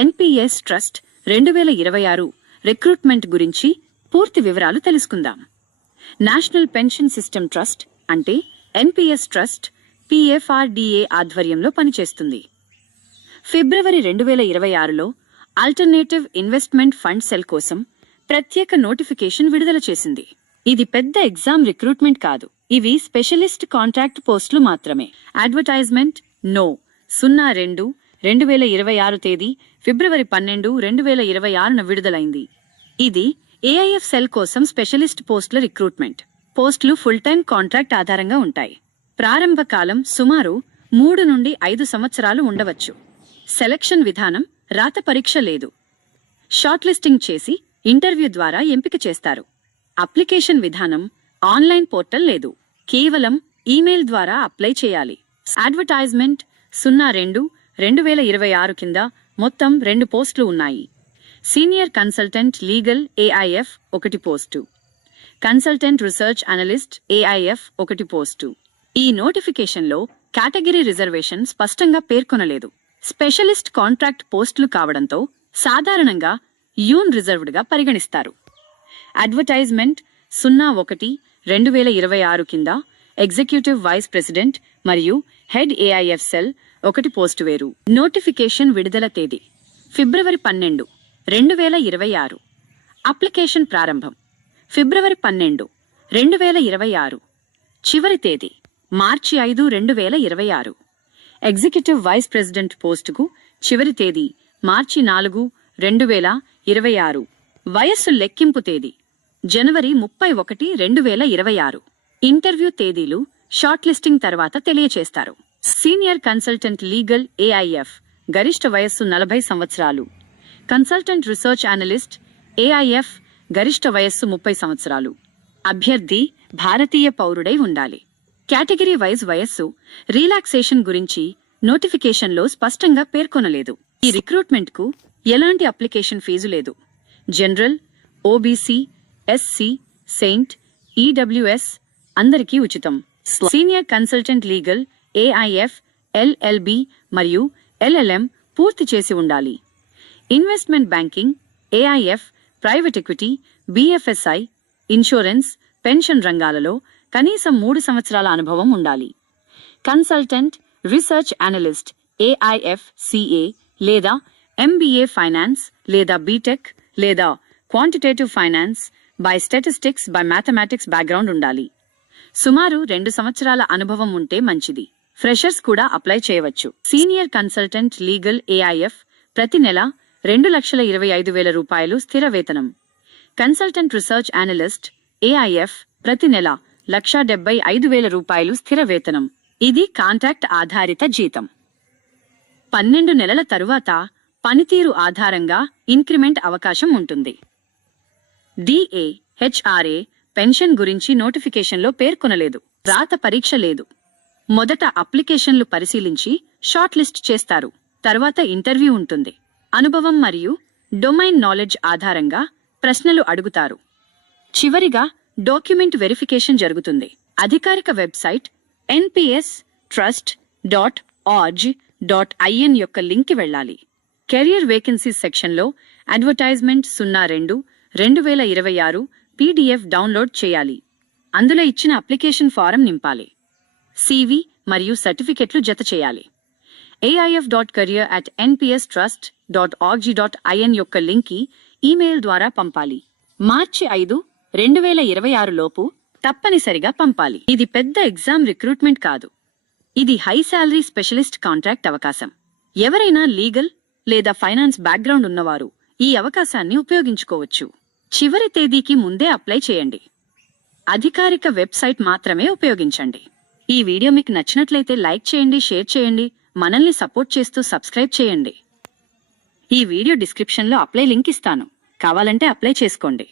NPS trust 2026 recruitment గురించి పూర్తి వివరాలు తెలుసుకుందాం. నేషనల్ పెన్షన్ సిస్టమ్ ట్రస్ట్ అంటే ఎన్పీఎస్ ట్రస్ట్ పీఎఫ్ఆర్డీఏ ఆధ్వర్యంలో పనిచేస్తుంది. ఫిబ్రవరి 2026లో ఆల్టర్నేటివ్ ఇన్వెస్ట్మెంట్ ఫండ్ సెల్ కోసం ప్రత్యేక నోటిఫికేషన్ విడుదల చేసింది. ఇది పెద్ద ఎగ్జామ్ రిక్రూట్మెంట్ కాదు, ఇవి స్పెషలిస్ట్ కాంట్రాక్ట్ పోస్టులు మాత్రమే. అడ్వర్టైజ్మెంట్ నో 02/2026 తేదీ ఫిబ్రవరి 12, 2026న విడుదలైంది. ఇది ఏఐఎఫ్ సెల్ కోసం స్పెషలిస్ట్ పోస్టుల రిక్రూట్మెంట్. పోస్టులు ఫుల్ టైం కాంట్రాక్ట్ ఆధారంగా ఉంటాయి. ప్రారంభ కాలం సుమారు 3 నుండి 5 సంవత్సరాలు ఉండవచ్చు. సెలక్షన్ విధానం రాత పరీక్ష లేదు. షార్ట్ లిస్టింగ్ చేసి ఇంటర్వ్యూ ద్వారా ఎంపిక చేస్తారు. అప్లికేషన్ విధానం ఆన్లైన్ పోర్టల్ లేదు, కేవలం ఈమెయిల్ ద్వారా అప్లై చేయాలి. అడ్వర్టైజ్మెంట్ 02/2026 కింద మొత్తం 2 పోస్టులు ఉన్నాయి. Senior consultant legal AIF 1 post, consultant research analyst AIF 1 post. ఈ నోటిఫికేషన్లో కేటగిరీ రిజర్వేషన్ స్పష్టంగా పేర్కొనలేదు. స్పెషలిస్ట్ కాంట్రాక్ట్ పోస్టులు కావడంతో సాధారణంగా యూన్ రిజర్వ్డ్గా పరిగణిస్తారు. అడ్వర్టైజ్మెంట్ 01/2026 కింద ఎగ్జిక్యూటివ్ వైస్ ప్రెసిడెంట్ మరియు హెడ్ ఏఐఎఫ్ సెల్ 1 పోస్టు వేరు. నోటిఫికేషన్ విడుదల తేదీ ఫిబ్రవరి 12, 2026. అప్లికేషన్ ప్రారంభం ఫిబ్రవరి 12, 2026. చివరి తేదీ మార్చి 5, 2026. ఎగ్జిక్యూటివ్ వైస్ ప్రెసిడెంట్ పోస్టుకు చివరి తేదీ మార్చి 4, 2026. వయస్సు లెక్కింపు తేదీ జనవరి 31, 2026. ఇంటర్వ్యూ తేదీలు షార్ట్ లిస్టింగ్ తర్వాత తెలియచేస్తారు. సీనియర్ కన్సల్టెంట్ లీగల్ ఏఐఎఫ్ గరిష్ట వయస్సు 40 సంవత్సరాలు. కన్సల్టెంట్ రీసెర్చ్ అనలిస్ట్ ఏఐఎఫ్ గరిష్ట వయస్సు 30 సంవత్సరాలు. అభ్యర్థి భారతీయ పౌరుడై ఉండాలి. కేటగిరీ వైజ్ వయస్సు రిలాక్సేషన్ గురించి నోటిఫికేషన్లో స్పష్టంగా పేర్కొనలేదు. ఈ రిక్రూట్మెంట్కు ఎలాంటి అప్లికేషన్ ఫీజు లేదు. General, OBC, SC, Saint, EWS అందరికీ ఉచితం. Senior consultant legal AIF LLB మరియు ఎల్ఎల్ఎం పూర్తి చేసి ఉండాలి. Investment banking AIF, private equity, BFSI, insurance, pension రంగాలలో కనీసం 3 సంవత్సరాల అనుభవం ఉండాలి. Consultant research analyst AIF CA లేదా ఎంబీఏ ఫైనాన్స్ లేదా బీటెక్ లేదా quantitative finance by statistics by mathematics background ఉండాలి. సుమారు 2 సంవత్సరాల అనుభవం ఉంటే మంచిది. ఫ్రెషర్స్ కూడా అప్లై చేయవచ్చు. సీనియర్ కన్సల్టెంట్ లీగల్ ఏఐఎఫ్ ప్రతి నెల 2,25,000 రూపాయలు స్థిర వేతనం. కన్సల్టెంట్ రీసెర్చ్ అనలిస్ట్ ఏఐఎఫ్ ప్రతి నెల 1,75,000 రూపాయలు స్థిర వేతనం. ఇది కాంట్రాక్ట్ ఆధారిత జీతం. 12 నెలల తరువాత పనితీరు ఆధారంగా ఇంక్రిమెంట్ అవకాశం ఉంటుంది. డిఏ, హెచ్ఆర్ఏ పెన్షన్ గురించి నోటిఫికేషన్లో పేర్కొనలేదు. రాత పరీక్ష లేదు. మొదట అప్లికేషన్లు పరిశీలించి షార్ట్ లిస్ట్ చేస్తారు. తర్వాత ఇంటర్వ్యూ ఉంటుంది. అనుభవం మరియు డొమైన్ నాలెడ్జ్ ఆధారంగా ప్రశ్నలు అడుగుతారు. చివరిగా డాక్యుమెంట్ వెరిఫికేషన్ జరుగుతుంది. అధికారిక వెబ్సైట్ npstrust.org.in యొక్క లింక్కి వెళ్ళాలి. కెరియర్ వేకెన్సీస్ సెక్షన్లో అడ్వర్టైజ్మెంట్ 02/2026 పీడీఎఫ్ డౌన్లోడ్ చేయాలి. అందులో ఇచ్చిన అప్లికేషన్ ఫారం నింపాలి. సివి మరియు సర్టిఫికెట్లు జత చేయాలి. aif.career@npstrust.org.in యొక్క లింక్కి ఈమెయిల్ ద్వారా పంపాలి. మార్చి 5, 2026 లోపు తప్పనిసరిగా పంపాలి. ఇది పెద్ద ఎగ్జామ్ రిక్రూట్మెంట్ కాదు, ఇది హై శాలరీ స్పెషలిస్ట్ కాంట్రాక్ట్ అవకాశం. ఎవరైనా లీగల్ లేదా ఫైనాన్స్ బ్యాక్గ్రౌండ్ ఉన్నవారు ఈ అవకాశాన్ని ఉపయోగించుకోవచ్చు. చివరి తేదీకి ముందే అప్లై చేయండి. అధికారిక వెబ్సైట్ మాత్రమే ఉపయోగించండి. ఈ వీడియో మీకు నచ్చినట్లయితే లైక్ చేయండి, షేర్ చేయండి, మనల్ని సపోర్ట్ చేస్తూ సబ్స్క్రైబ్ చేయండి. ఈ వీడియో డిస్క్రిప్షన్లో అప్లై లింక్ ఇస్తాను, కావాలంటే అప్లై చేసుకోండి.